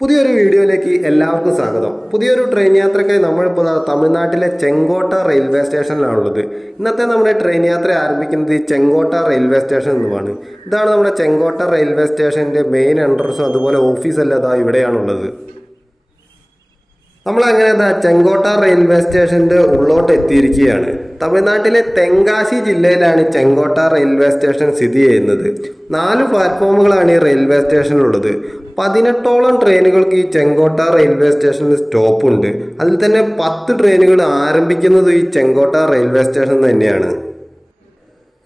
പുതിയൊരു വീഡിയോയിലേക്ക് എല്ലാവർക്കും സ്വാഗതം. പുതിയൊരു ട്രെയിൻ യാത്രയ്ക്കായി നമ്മളിപ്പോൾ തമിഴ്നാട്ടിലെ ചെങ്കോട്ട റെയിൽവേ സ്റ്റേഷനിലാണുള്ളത്. ഇന്നത്തെ നമ്മുടെ ട്രെയിൻ യാത്ര ആരംഭിക്കുന്നത് ഈ ചെങ്കോട്ട റെയിൽവേ സ്റ്റേഷൻ എന്നുമാണ് ഇതാണ് നമ്മുടെ ചെങ്കോട്ട റെയിൽവേ സ്റ്റേഷന്റെ മെയിൻ എൻട്രൻസും അതുപോലെ ഓഫീസെല്ലാം ഇതാ ഇവിടെയാണുള്ളത്. നമ്മളങ്ങനെ എന്താ ചെങ്കോട്ട റെയിൽവേ സ്റ്റേഷന്റെ ഉള്ളോട്ട് എത്തിയിരിക്കുകയാണ്. തമിഴ്നാട്ടിലെ തെങ്കാശി ജില്ലയിലാണ് ചെങ്കോട്ട റെയിൽവേ സ്റ്റേഷൻ സ്ഥിതി ചെയ്യുന്നത്. നാല് പ്ലാറ്റ്ഫോമുകളാണ് ഈ റെയിൽവേ സ്റ്റേഷനിലുള്ളത്. പതിനെട്ടോളം ട്രെയിനുകൾക്ക് ഈ ചെങ്കോട്ട റെയിൽവേ സ്റ്റേഷനിൽ സ്റ്റോപ്പുണ്ട്. അതിൽ തന്നെ പത്ത് ട്രെയിനുകൾ ആരംഭിക്കുന്നത് ഈ ചെങ്കോട്ട റെയിൽവേ സ്റ്റേഷൻ തന്നെയാണ്.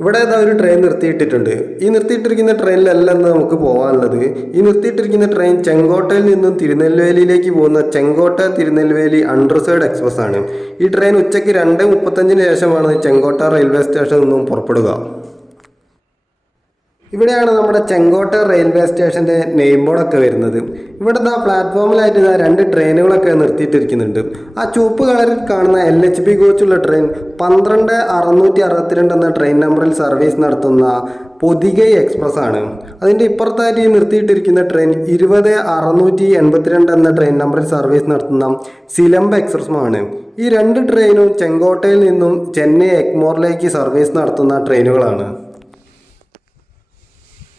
ഇവിടെ ഏതാ ഒരു ട്രെയിൻ നിർത്തിയിട്ടിട്ടുണ്ട്. ഈ നിർത്തിയിട്ടിരിക്കുന്ന ട്രെയിനിലല്ല നമുക്ക് പോകാനുള്ളത് ഈ നിർത്തിയിട്ടിരിക്കുന്ന ട്രെയിൻ ചെങ്കോട്ടയിൽ നിന്നും തിരുനെൽവേലിയിലേക്ക് പോകുന്ന ചെങ്കോട്ട തിരുനെൽവേലി അണ്ടർസൈഡ് എക്സ്പ്രസ് ആണ്. ഈ ട്രെയിൻ ഉച്ചയ്ക്ക് രണ്ട് മുപ്പത്തഞ്ചിന് ശേഷമാണ് ചെങ്കോട്ട റെയിൽവേ സ്റ്റേഷനിൽ നിന്നും പുറപ്പെടുക. ഇവിടെയാണ് നമ്മുടെ ചെങ്കോട്ട റെയിൽവേ സ്റ്റേഷന്റെ നെയിം ബോർഡൊക്കെ വരുന്നത്. ഇവിടുത്തെ ആ പ്ലാറ്റ്ഫോമിലായിട്ട് ഇതാ രണ്ട് ട്രെയിനുകളൊക്കെ നിർത്തിയിട്ടിരിക്കുന്നുണ്ട്. ആ ചുവപ്പ് കളറിൽ കാണുന്ന എൽ എച്ച് പി കോച്ചുള്ള ട്രെയിൻ പന്ത്രണ്ട് അറുന്നൂറ്റി അറുപത്തിരണ്ട് എന്ന ട്രെയിൻ നമ്പറിൽ സർവീസ് നടത്തുന്ന പൊതികൈ എക്സ്പ്രസ് ആണ്. അതിന്റെ ഇപ്പുറത്തായിട്ട് ഈ നിർത്തിയിട്ടിരിക്കുന്ന ട്രെയിൻ ഇരുപത് അറുന്നൂറ്റി എൺപത്തിരണ്ട് എന്ന ട്രെയിൻ നമ്പറിൽ സർവീസ് നടത്തുന്ന സിലംബ എക്സ്പ്രസ്സുമാണ് ഈ രണ്ട് ട്രെയിനും ചെങ്കോട്ടയിൽ നിന്നും ചെന്നൈ എഗ്മോറിലേക്ക് സർവീസ് നടത്തുന്ന ട്രെയിനുകളാണ്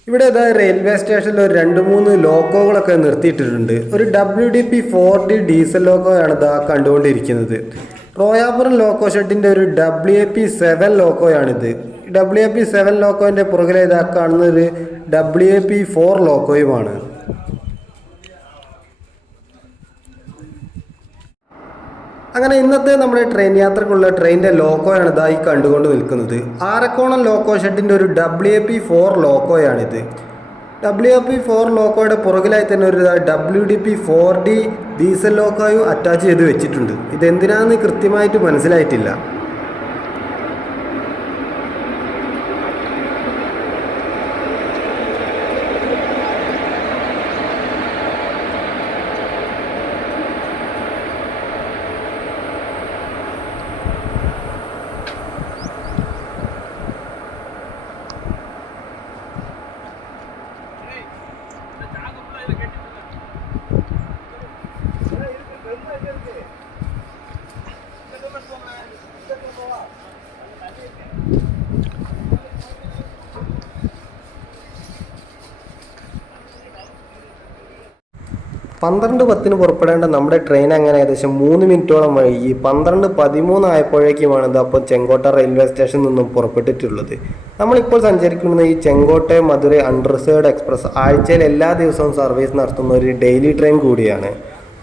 ഇവിടെ അതായത് റെയിൽവേ സ്റ്റേഷനിൽ ഒരു രണ്ട് മൂന്ന് ലോക്കോകളൊക്കെ നിർത്തിയിട്ടിട്ടുണ്ട്. ഒരു W D P four D diesel ലോക്കോയാണ് ഇതാ കണ്ടുകൊണ്ടിരിക്കുന്നത്. റോയാപുരം ലോക്കോ ഷെഡിന്റെ ഒരു ഡബ്ല്യു എ പി സെവൻ ലോക്കോയാണിത്. ഡബ്ല്യു എ പി സെവൻ ലോക്കോന്റെ പുറകിലെ ഇതാ കാണുന്നത് ഡബ്ല്യു എ പി ഫോർ ലോക്കോയുമാണ്. അങ്ങനെ ഇന്നത്തെ നമ്മുടെ ട്രെയിൻ യാത്രക്കുള്ള ട്രെയിനിന്റെ ലോക്കോയാണ് ഇതായി കണ്ടുകൊണ്ട് നിൽക്കുന്നത്. ആരക്കോണം ലോക്കോ ഷെഡിന്റെ ഒരു ഡബ്ല്യു എ പി ഫോർ ലോക്കോയാണിത്. ഡബ്ല്യു എ പി ഫോർ ലോക്കോയുടെ പുറകിലായി തന്നെ ഒരു W D P four D diesel ലോക്കോയും attach ചെയ്ത് വെച്ചിട്ടുണ്ട്. ഇതെന്തിനാണെന്ന് കൃത്യമായിട്ട് മനസ്സിലായിട്ടില്ല. പന്ത്രണ്ട് പത്തിന് പുറപ്പെടേണ്ട നമ്മുടെ ട്രെയിൻ അങ്ങനെ ഏകദേശം മൂന്ന് മിനിറ്റോളം വൈകി. പന്ത്രണ്ട് പതിമൂന്ന് ആയപ്പോഴേക്കുമാണ് ഇത് അപ്പോൾ ചെങ്കോട്ട റെയിൽവേ സ്റ്റേഷനിൽ നിന്നും പുറപ്പെട്ടിട്ടുള്ളത്. നമ്മളിപ്പോൾ സഞ്ചരിക്കുന്നത് ഈ ചെങ്കോട്ടെ മധുരൈ അൺറിസേർഡ് എക്സ്പ്രസ് ആഴ്ചയിൽ എല്ലാ ദിവസവും സർവീസ് നടത്തുന്ന ഒരു ഡെയിലി ട്രെയിൻ കൂടിയാണ്.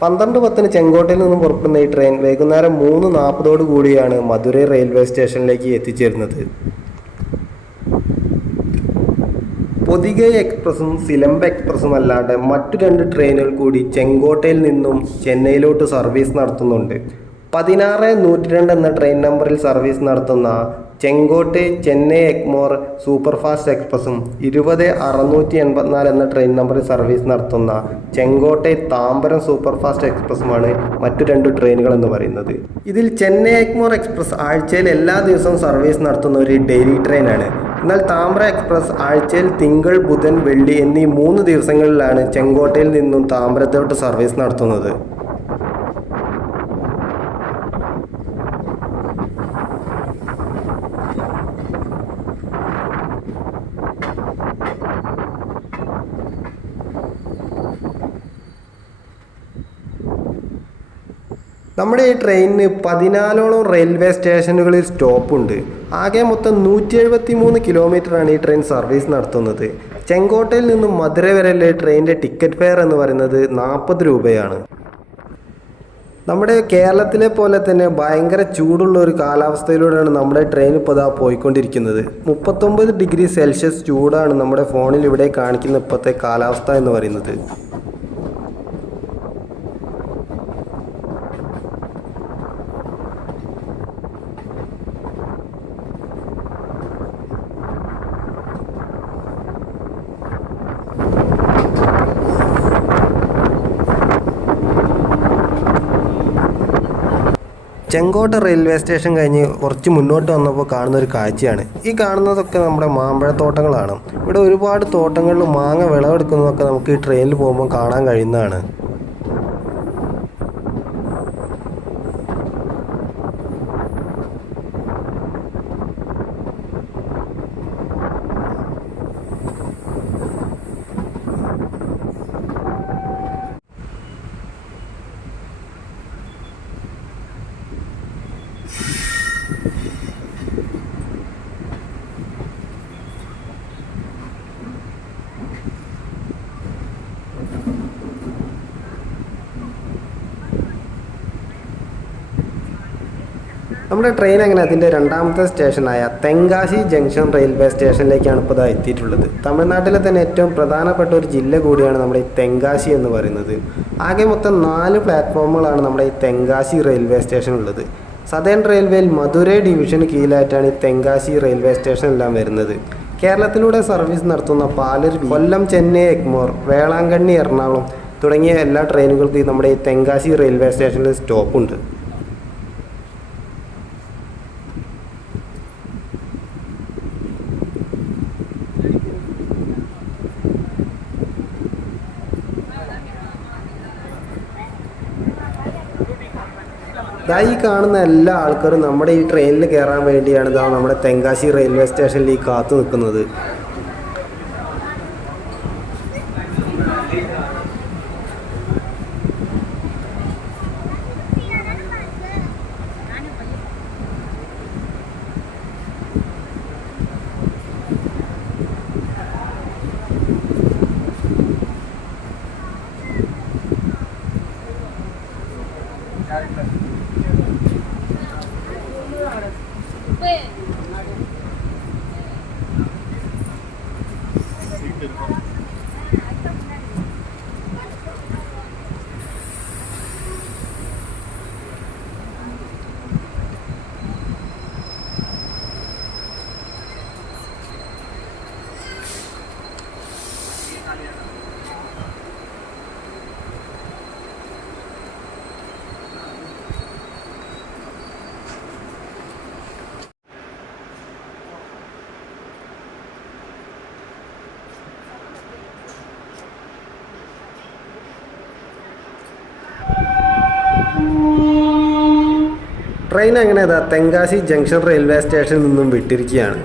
പന്ത്രണ്ട് പത്തിന് ചെങ്കോട്ടയിൽ നിന്നും പുറപ്പെടുന്ന ഈ ട്രെയിൻ വൈകുന്നേരം മൂന്ന് നാൽപ്പതോടു കൂടിയാണ് മധുരൈ റെയിൽവേ സ്റ്റേഷനിലേക്ക് എത്തിച്ചേരുന്നത്. പൊതികൈ എക്സ്പ്രസ്സും സിലംബ എക്സ്പ്രസ്സും അല്ലാതെ മറ്റു രണ്ട് ട്രെയിനുകൾ കൂടി ചെങ്കോട്ടയിൽ നിന്നും ചെന്നൈയിലോട്ട് സർവീസ് നടത്തുന്നുണ്ട്. പതിനാറ് നൂറ്റി രണ്ട് എന്ന ട്രെയിൻ നമ്പറിൽ സർവീസ് നടത്തുന്ന ചെങ്കോട്ടെ ചെന്നൈ എക്മോർ സൂപ്പർഫാസ്റ്റ് എക്സ്പ്രസ്സും ഇരുപത് അറുന്നൂറ്റി എൺപത്തിനാല് എന്ന ട്രെയിൻ നമ്പറിൽ സർവീസ് നടത്തുന്ന ചെങ്കോട്ടെ താമ്പരം സൂപ്പർഫാസ്റ്റ് എക്സ്പ്രസ്സുമാണ് മറ്റു രണ്ട് ട്രെയിനുകൾ എന്ന് പറയുന്നത്. ഇതിൽ ചെന്നൈ എക്മോർ എക്സ്പ്രസ് ആഴ്ചയിൽ എല്ലാ ദിവസവും സർവീസ് നടത്തുന്ന ഒരു ഡെയിലി ട്രെയിനാണ്. എന്നാൽ താമ്ര എക്സ്പ്രസ് ആഴ്ചയിൽ തിങ്കൾ ബുധൻ വെള്ളി എന്നീ മൂന്ന് ദിവസങ്ങളിലാണ് ചെങ്കോട്ടയിൽ നിന്നും താമ്രത്തോട്ട് സർവീസ് നടത്തുന്നത്. നമ്മുടെ ഈ ട്രെയിനിന് പതിനാലോളം റെയിൽവേ സ്റ്റേഷനുകളിൽ സ്റ്റോപ്പുണ്ട്. ആകെ മൊത്തം നൂറ്റി എഴുപത്തി മൂന്ന് കിലോമീറ്ററാണ് ഈ ട്രെയിൻ സർവീസ് നടത്തുന്നത്. ചെങ്കോട്ടയിൽ നിന്നും മധുര വരെയുള്ള ട്രെയിനിന്റെ ടിക്കറ്റ് ഫെയർ എന്ന് പറയുന്നത് നാൽപ്പത് രൂപയാണ്. നമ്മുടെ കേരളത്തിലെ പോലെ തന്നെ ഭയങ്കര ചൂടുള്ള ഒരു കാലാവസ്ഥയിലൂടെയാണ് നമ്മുടെ ട്രെയിൻ ഇപ്പോൾ ഇതാ പോയിക്കൊണ്ടിരിക്കുന്നത്. മുപ്പത്തൊമ്പത് ഡിഗ്രി സെൽഷ്യസ് ചൂടാണ് നമ്മുടെ ഫോണിൽ ഇവിടെ കാണിക്കുന്ന ഇപ്പോഴത്തെ കാലാവസ്ഥ എന്ന് പറയുന്നത്. ചെങ്കോട്ട റെയിൽവേ സ്റ്റേഷൻ കഴിഞ്ഞ് കുറച്ച് മുന്നോട്ട് വന്നപ്പോൾ കാണുന്ന ഒരു കാഴ്ചയാണ്. ഈ കാണുന്നതൊക്കെ നമ്മുടെ മാമ്പഴത്തോട്ടങ്ങളാണ്. ഇവിടെ ഒരുപാട് തോട്ടങ്ങളിൽ മാങ്ങ വിളവെടുക്കുന്നതൊക്കെ നമുക്ക് ഈ ട്രെയിനിൽ പോകുമ്പോൾ കാണാൻ കഴിയുന്നതാണ്. നമ്മുടെ ട്രെയിൻ അങ്ങനെ അതിന്റെ രണ്ടാമത്തെ സ്റ്റേഷനായ തെങ്കാശി ജംഗ്ഷൻ റെയിൽവേ സ്റ്റേഷനിലേക്കാണ് ഇപ്പോൾ എത്തിയിട്ടുള്ളത്. തമിഴ്നാട്ടിലെ തന്നെ ഏറ്റവും പ്രധാനപ്പെട്ട ഒരു ജില്ല കൂടിയാണ് നമ്മുടെ ഈ തെങ്കാശി എന്ന് പറയുന്നത്. ആകെ മൊത്തം നാല് പ്ലാറ്റ്ഫോമുകളാണ് നമ്മുടെ ഈ തെങ്കാശി റെയിൽവേ സ്റ്റേഷൻ ഉള്ളത്. സദേൺ റെയിൽവേയിൽ മധുരൈ ഡിവിഷന് കീഴിലായിട്ടാണ് ഈ തെങ്കാശി റെയിൽവേ സ്റ്റേഷൻ എല്ലാം വരുന്നത്. കേരളത്തിലൂടെ സർവീസ് നടത്തുന്ന പാലർ കൊല്ലം ചെന്നൈ എഗ്മോർ വേളാങ്കണ്ണി എറണാകുളം തുടങ്ങിയ എല്ലാ ട്രെയിനുകൾക്കും നമ്മുടെ ഈ തെങ്കാശി റെയിൽവേ സ്റ്റേഷനിൽ സ്റ്റോപ്പുണ്ട് ദാ ഈ കാണുന്ന എല്ലാ ആൾക്കാരും നമ്മുടെ ഈ ട്രെയിനിൽ കയറാൻ വേണ്ടിയാണ് ഇതാ നമ്മുടെ തെങ്കാശി റെയിൽവേ സ്റ്റേഷനിൽ ഈ കാത്തു നിൽക്കുന്നത്. When? ട്രെയിൻ അങ്ങനെ ഇതാ തെങ്കാശി ജംഗ്ഷൻ റെയിൽവേ സ്റ്റേഷനിൽ നിന്നും വിട്ടിരിക്കുകയാണ്.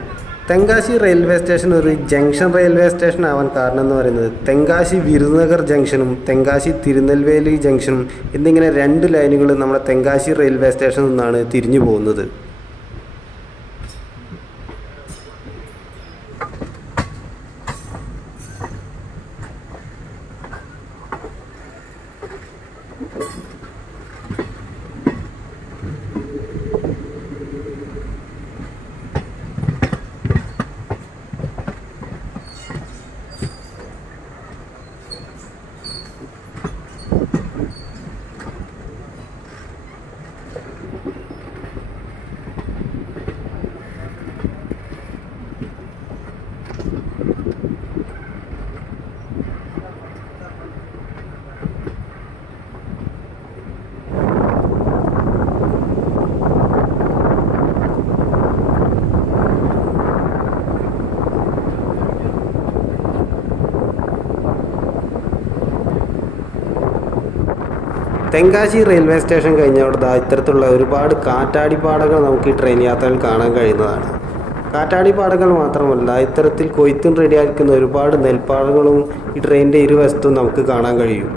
തെങ്കാശി റെയിൽവേ സ്റ്റേഷൻ ഒരു ജംഗ്ഷൻ റെയിൽവേ സ്റ്റേഷൻ ആവാൻ കാരണം എന്ന് പറയുന്നത് തെങ്കാശി വിരുനഗർ ജംഗ്ഷനും തെങ്കാശി തിരുനെൽവേലി ജംഗ്ഷനും എന്നിങ്ങനെ രണ്ട് ലൈനുകൾ നമ്മുടെ തെങ്കാശി റെയിൽവേ സ്റ്റേഷനിൽ നിന്നാണ് തിരിഞ്ഞു പോകുന്നത്. തെങ്കാശി റെയിൽവേ സ്റ്റേഷൻ കഴിഞ്ഞ അവിടെ ഇത്തരത്തിലുള്ള ഒരുപാട് കാറ്റാടിപ്പാടകൾ നമുക്ക് ഈ ട്രെയിൻ യാത്രയിൽ കാണാൻ കഴിയുന്നതാണ്. കാറ്റാടിപ്പാടകൾ മാത്രമല്ല ഇത്തരത്തിൽ കൊയ്ത്തും റെഡിയായിരിക്കുന്ന ഒരുപാട് നെൽപ്പാടങ്ങളും ഈ ട്രെയിനിന്റെ ഇരുവശത്തും നമുക്ക് കാണാൻ കഴിയും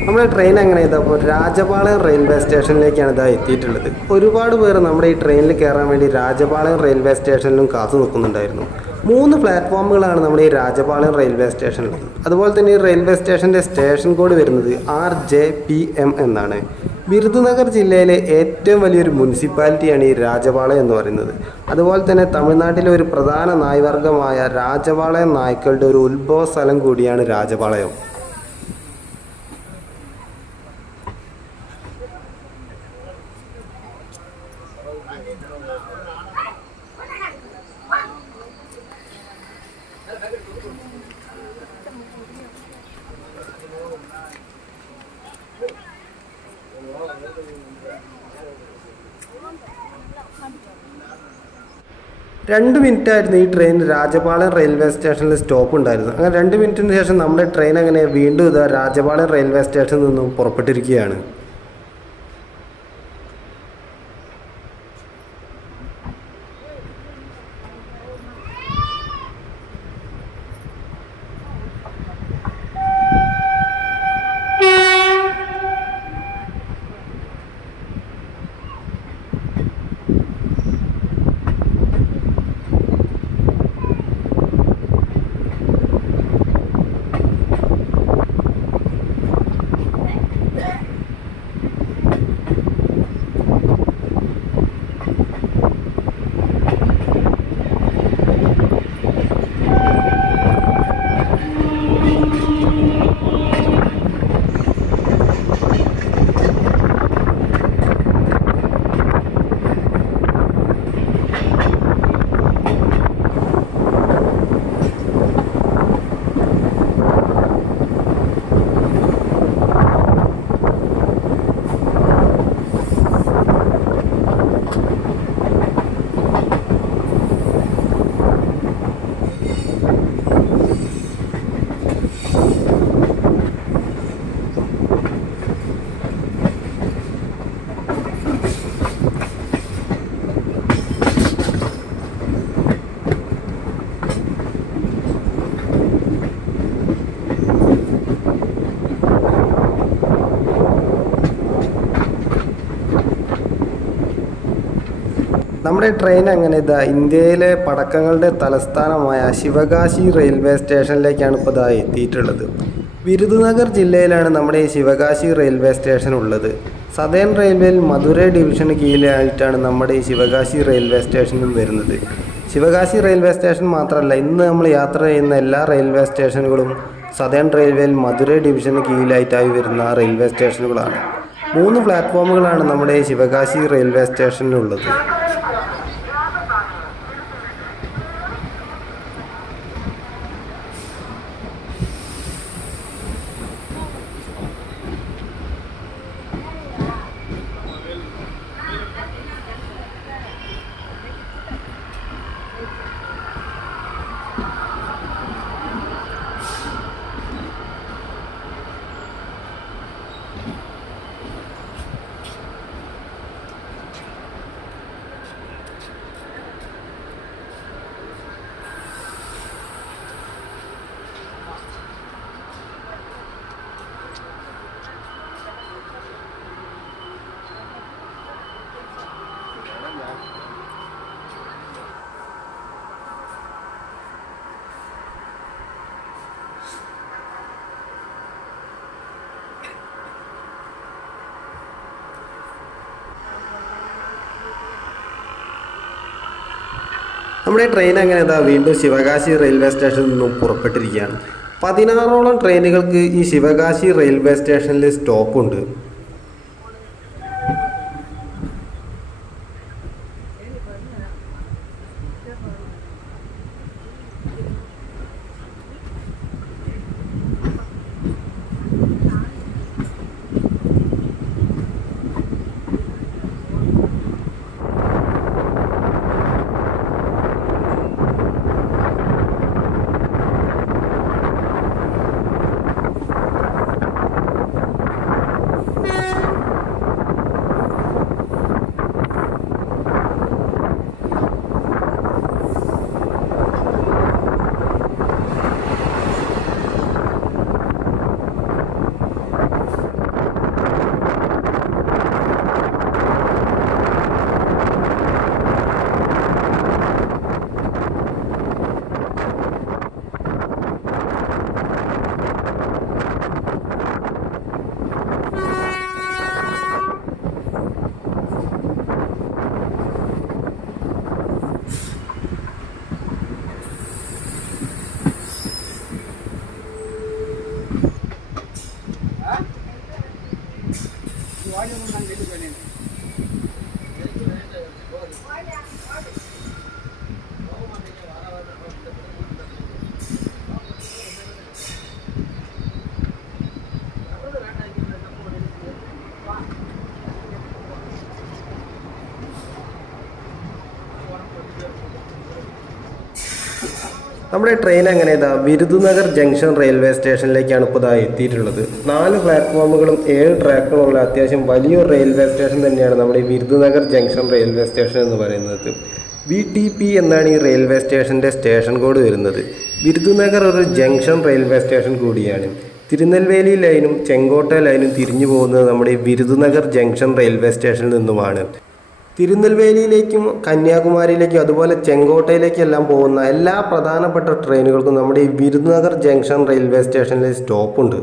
നമ്മുടെ ട്രെയിൻ അങ്ങനെ ഇതപ്പോൾ രാജപാളയം റെയിൽവേ സ്റ്റേഷനിലേക്കാണ് ഇതാ എത്തിയിട്ടുള്ളത്. ഒരുപാട് പേർ നമ്മുടെ ഈ ട്രെയിനിൽ കയറാൻ വേണ്ടി രാജപാളയം റെയിൽവേ സ്റ്റേഷനിലും കാത്തു നിൽക്കുന്നുണ്ടായിരുന്നു. മൂന്ന് പ്ലാറ്റ്ഫോമുകളാണ് നമ്മുടെ ഈ രാജപാളയം റെയിൽവേ സ്റ്റേഷനിലുള്ളത്. അതുപോലെ തന്നെ ഈ റെയിൽവേ സ്റ്റേഷന്റെ സ്റ്റേഷൻ കോഡ് വരുന്നത് ആർ ജെ പി എം എന്നാണ്. വിരുദുനഗർ ജില്ലയിലെ ഏറ്റവും വലിയൊരു മുനിസിപ്പാലിറ്റിയാണ് ഈ രാജപാളയം എന്ന് പറയുന്നത്. അതുപോലെ തന്നെ തമിഴ്നാട്ടിലെ ഒരു പ്രധാന നായ്വർഗമായ രാജപാളയം നായ്ക്കളുടെ ഒരു ഉത്ഭവ സ്ഥലം കൂടിയാണ് രാജപാളയം. രണ്ട് മിനിറ്റ് ആയിരുന്നു ഈ ട്രെയിൻ രാജപാളയം റെയിൽവേ സ്റ്റേഷനിൽ സ്റ്റോപ്പ് ഉണ്ടായിരുന്നു അങ്ങനെ രണ്ട് മിനിറ്റിന് ശേഷം നമ്മുടെ ട്രെയിൻ അങ്ങനെ വീണ്ടും ഇതാ രാജപാളയം റെയിൽവേ സ്റ്റേഷനിൽ നിന്നും പുറപ്പെട്ടിരിക്കുകയാണ്. നമ്മുടെ ട്രെയിൻ അങ്ങനെ ഇതാ ഇന്ത്യയിലെ പടക്കങ്ങളുടെ തലസ്ഥാനമായ ശിവകാശി റെയിൽവേ സ്റ്റേഷനിലേക്കാണ് ഇപ്പോൾ ഇതാ എത്തിയിട്ടുള്ളത്. വിരുദുനഗർ ജില്ലയിലാണ് നമ്മുടെ ഈ ശിവകാശി റെയിൽവേ സ്റ്റേഷൻ ഉള്ളത്. സദേൺ റെയിൽവേയിൽ മധുര ഡിവിഷന് കീഴിലായിട്ടാണ് നമ്മുടെ ഈ ശിവകാശി റെയിൽവേ സ്റ്റേഷനും വരുന്നത്. ശിവകാശി റെയിൽവേ സ്റ്റേഷൻ മാത്രമല്ല ഇന്ന് നമ്മൾ യാത്ര ചെയ്യുന്ന എല്ലാ റെയിൽവേ സ്റ്റേഷനുകളും സദേൺ റെയിൽവേയിൽ മധുര ഡിവിഷന് കീഴിലായിട്ടായി വരുന്ന റെയിൽവേ സ്റ്റേഷനുകളാണ് മൂന്ന് പ്ലാറ്റ്ഫോമുകളാണ് നമ്മുടെ ശിവകാശി റെയിൽവേ സ്റ്റേഷനിലുള്ളത് നമ്മുടെ ട്രെയിൻ അങ്ങനെ ഇതാ വീണ്ടും ശിവകാശി റെയിൽവേ സ്റ്റേഷനിൽ നിന്നും പുറപ്പെട്ടിരിക്കുകയാണ്. പതിനാറോളം ട്രെയിനുകൾക്ക് ഈ ശിവകാശി റെയിൽവേ സ്റ്റേഷനിൽ സ്റ്റോപ്പുണ്ട് వాడి ఉన్నాను వెళ్ళిపోయాను നമ്മുടെ ട്രെയിൻ അങ്ങനെ ഇതാ? വിരുദുനഗർ ജംഗ്ഷൻ റെയിൽവേ സ്റ്റേഷനിലേക്കാണ് ഇപ്പോൾ ഇതാ എത്തിയിട്ടുള്ളത്. നാല് പ്ലാറ്റ്ഫോമുകളും ഏഴ് ട്രാക്കുകളും ഉള്ള അത്യാവശ്യം വലിയൊരു റെയിൽവേ സ്റ്റേഷൻ തന്നെയാണ് നമ്മുടെ ഈ വിരുദുനഗർ ജംഗ്ഷൻ റെയിൽവേ സ്റ്റേഷൻ എന്ന് പറയുന്നത്. വി ടി പി എന്നാണ് ഈ റെയിൽവേ സ്റ്റേഷന്റെ സ്റ്റേഷൻ കോഡ് വരുന്നത്. വിരുദുനഗർ ഒരു ജംഗ്ഷൻ റെയിൽവേ സ്റ്റേഷൻ കൂടിയാണ്. തിരുനെൽവേലി ലൈനും ചെങ്കോട്ട ലൈനും തിരിഞ്ഞു പോകുന്നത് നമ്മുടെ ഈ വിരുദുനഗർ ജംഗ്ഷൻ റെയിൽവേ സ്റ്റേഷനിൽ നിന്നുമാണ്. തിരുനെൽവേലിയിലേക്കും കന്യാകുമാരിയിലേക്കും അതുപോലെ ചെങ്കോട്ടയിലേക്കും എല്ലാം പോകുന്ന എല്ലാ പ്രധാനപ്പെട്ട ട്രെയിനുകൾക്കും നമ്മുടെ ഈ വിരുദ്നഗർ ജംഗ്ഷൻ റെയിൽവേ സ്റ്റേഷനിൽ സ്റ്റോപ്പുണ്ട്.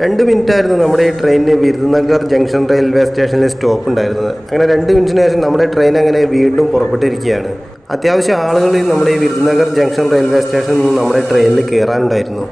രണ്ട് മിനിറ്റ് ആയിരുന്നു നമ്മുടെ ഈ ട്രെയിനിന് വിരുദ്നഗർ ജംഗ്ഷൻ റെയിൽവേ സ്റ്റേഷനിൽ സ്റ്റോപ്പ് ഉണ്ടായിരുന്നത് അങ്ങനെ രണ്ട് മിനിറ്റിന് ശേഷം നമ്മുടെ ട്രെയിൻ അങ്ങനെ വീണ്ടും പുറപ്പെട്ടിരിക്കുകയാണ്. അത്യാവശ്യം ആളുകൾ നമ്മുടെ ഈ വിരുദ്നഗർ ജംഗ്ഷൻ റെയിൽവേ സ്റ്റേഷനിൽ നിന്ന് നമ്മുടെ ട്രെയിനിൽ കയറാനുണ്ടായിരുന്നു.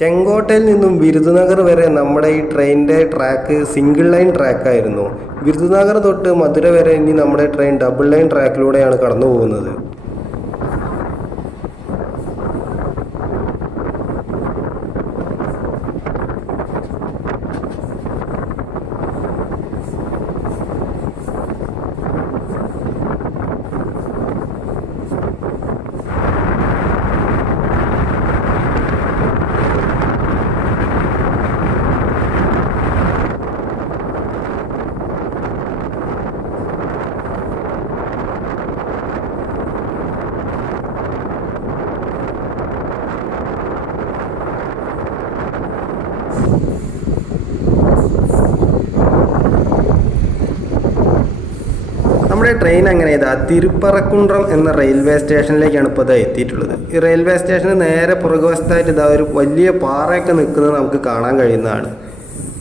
ചെങ്കോട്ടയിൽ നിന്നും വിരുദുനഗർ വരെ നമ്മുടെ ഈ ട്രെയിനിന്റെ ട്രാക്ക് സിംഗിൾ ലൈൻ ട്രാക്കായിരുന്നു. വിരുദുനഗർ തൊട്ട് മധുര വരെ ഇനി നമ്മുടെ ട്രെയിൻ ഡബിൾ ലൈൻ ട്രാക്കിലൂടെയാണ് കടന്നു പോകുന്നത് നമ്മുടെ ട്രെയിൻ അങ്ങനെ ഇതാ തിരുപ്പറക്കുണ്ട്രം എന്ന റെയിൽവേ സ്റ്റേഷനിലേക്കാണ് ഇപ്പോൾ ഇതാ എത്തിയിട്ടുള്ളത്. ഈ റെയിൽവേ സ്റ്റേഷന് നേരെ പുറകുവശത്തായിട്ട് ഇതാ ഒരു വലിയ പാറയൊക്കെ നിൽക്കുന്നത് നമുക്ക് കാണാൻ കഴിയുന്നതാണ്.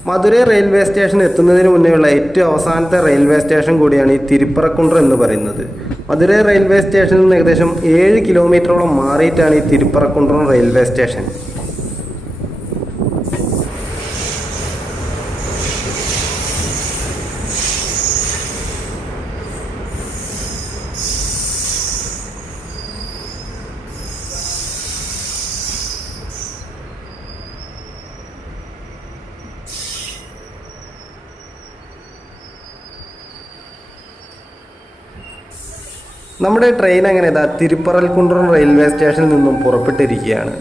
മധുരൈ റെയിൽവേ സ്റ്റേഷൻ എത്തുന്നതിന് മുന്നേയുള്ള ഏറ്റവും അവസാനത്തെ റെയിൽവേ സ്റ്റേഷൻ കൂടിയാണ് ഈ തിരുപ്പറക്കുണ്ട്രം എന്ന് പറയുന്നത്. മധുരൈ റെയിൽവേ സ്റ്റേഷനിൽ നിന്ന് ഏകദേശം ഏഴ് കിലോമീറ്ററോളം മാറിയിട്ടാണ് ഈ തിരുപ്പറക്കുണ്ട്രം റെയിൽവേ സ്റ്റേഷൻ നമ്മുടെ ട്രെയിൻ അങ്ങനെ ഇതാ തിരുപ്പറൽക്കുണ്ട്രം റെയിൽവേ സ്റ്റേഷനിൽ നിന്നും പുറപ്പെട്ടിരിക്കുകയാണ്.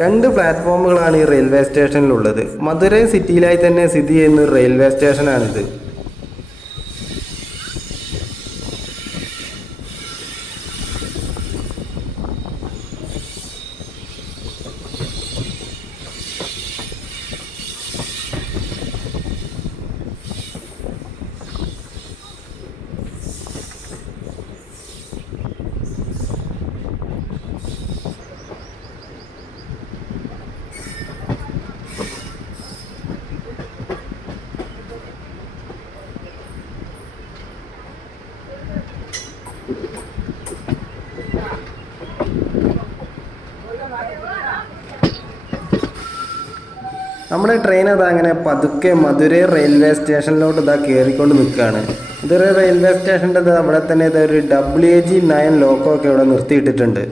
രണ്ട് പ്ലാറ്റ്ഫോമുകളാണ് ഈ റെയിൽവേ സ്റ്റേഷനിലുള്ളത് മധുരൈ സിറ്റിയിലായി തന്നെ സ്ഥിതി ചെയ്യുന്ന റെയിൽവേ സ്റ്റേഷനാണിത് നമ്മുടെ ട്രെയിൻ അത് അങ്ങനെ പതുക്കെ മധുരൈ റെയിൽവേ സ്റ്റേഷനിലോട്ട് ഇതാ കയറിക്കൊണ്ട് നിൽക്കുകയാണ് മധുരൈ റെയിൽവേ സ്റ്റേഷന്റെ അവിടെ തന്നെ ഇതൊരു ഡബ്ല്യു ജി നയൻ ലോക്കോ ഒക്കെ ഇവിടെ നിർത്തിയിട്ടിട്ടുണ്ട്.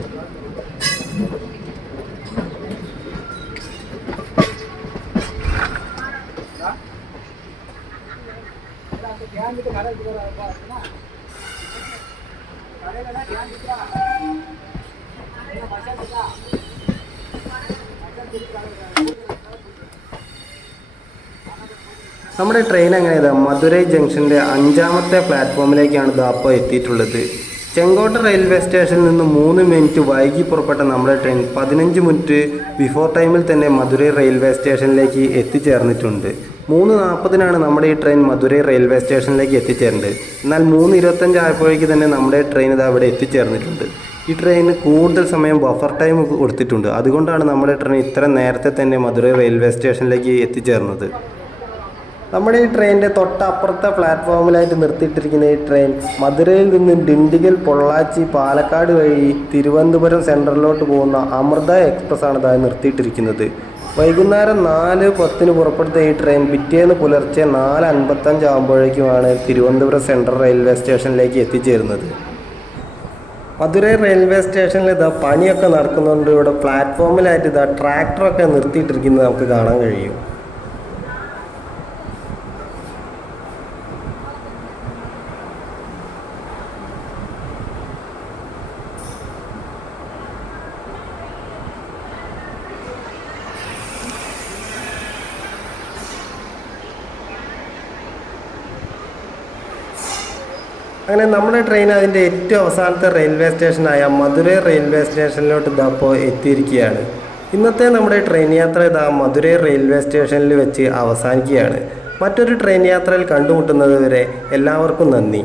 നമ്മുടെ ട്രെയിൻ അങ്ങനെ മധുരൈ ജംഗ്ഷന്റെ അഞ്ചാമത്തെ പ്ലാറ്റ്ഫോമിലേക്കാണ് ദാപ്പ എത്തിയിട്ടുള്ളത്. ചെങ്കോട്ട റെയിൽവേ സ്റ്റേഷനിൽ നിന്ന് മൂന്ന് മിനിറ്റ് വൈകി പുറപ്പെട്ട നമ്മുടെ ട്രെയിൻ പതിനഞ്ച് മിനിറ്റ് ബിഫോർ ടൈമിൽ തന്നെ മധുരൈ റെയിൽവേ സ്റ്റേഷനിലേക്ക് എത്തിച്ചേർന്നിട്ടുണ്ട്. മൂന്ന് നാൽപ്പതിനാണ് നമ്മുടെ ഈ ട്രെയിൻ മധുരൈ റെയിൽവേ സ്റ്റേഷനിലേക്ക് എത്തിച്ചേർന്നത്. എന്നാൽ മൂന്ന് ഇരുപത്തഞ്ച് ആയപ്പോഴേക്ക് തന്നെ നമ്മുടെ ട്രെയിൻ ഇത് അവിടെ എത്തിച്ചേർന്നിട്ടുണ്ട്. ഈ ട്രെയിന് കൂടുതൽ സമയം ബഫർ ടൈം കൊടുത്തിട്ടുണ്ട്. അതുകൊണ്ടാണ് നമ്മുടെ ട്രെയിൻ ഇത്ര നേരത്തെ തന്നെ മധുരൈ റെയിൽവേ സ്റ്റേഷനിലേക്ക് എത്തിച്ചേർന്നത്. നമ്മുടെ ഈ ട്രെയിനിന്റെ തൊട്ടപ്പുറത്തെ പ്ലാറ്റ്ഫോമിലായിട്ട് നിർത്തിയിട്ടിരിക്കുന്ന ഈ ട്രെയിൻ മധുരയിൽ നിന്ന് ഡിണ്ടിഗൽ പൊള്ളാച്ചി പാലക്കാട് വഴി തിരുവനന്തപുരം സെൻട്രലിലോട്ട് പോകുന്ന അമൃത എക്സ്പ്രസ് ആണ് ഇതായി നിർത്തിയിട്ടിരിക്കുന്നത്. വൈകുന്നേരം നാല് പത്തിന് പുറപ്പെടുത്ത ഈ ട്രെയിൻ പിറ്റേന്ന് പുലർച്ചെ നാല് അൻപത്തഞ്ച് ആകുമ്പോഴേക്കുമാണ് തിരുവനന്തപുരം സെൻട്രൽ റെയിൽവേ സ്റ്റേഷനിലേക്ക് എത്തിച്ചേരുന്നത്. മധുരൈ റെയിൽവേ സ്റ്റേഷനിൽ ഇതാ പണിയൊക്കെ നടക്കുന്നുണ്ട്. ഇവിടെ പ്ലാറ്റ്ഫോമിലായിട്ട് ഇതാ ട്രാക്ടറൊക്കെ നിർത്തിയിട്ടിരിക്കുന്നത് നമുക്ക് കാണാൻ കഴിയും. അങ്ങനെ നമ്മുടെ ട്രെയിൻ അതിന്റെ ഏറ്റവും അവസാനത്തെ റെയിൽവേ സ്റ്റേഷനായ മധുരൈ റെയിൽവേ സ്റ്റേഷനിലോട്ട് ഇതാപ്പോൾ എത്തിയിരിക്കുകയാണ്. ഇന്നത്തെ നമ്മുടെ ട്രെയിൻ യാത്ര ഇതാ മധുരൈ റെയിൽവേ സ്റ്റേഷനിൽ വെച്ച് അവസാനിക്കുകയാണ്. മറ്റൊരു ട്രെയിൻ യാത്രയിൽ കണ്ടുമുട്ടുന്നത് വരെ എല്ലാവർക്കും നന്ദി.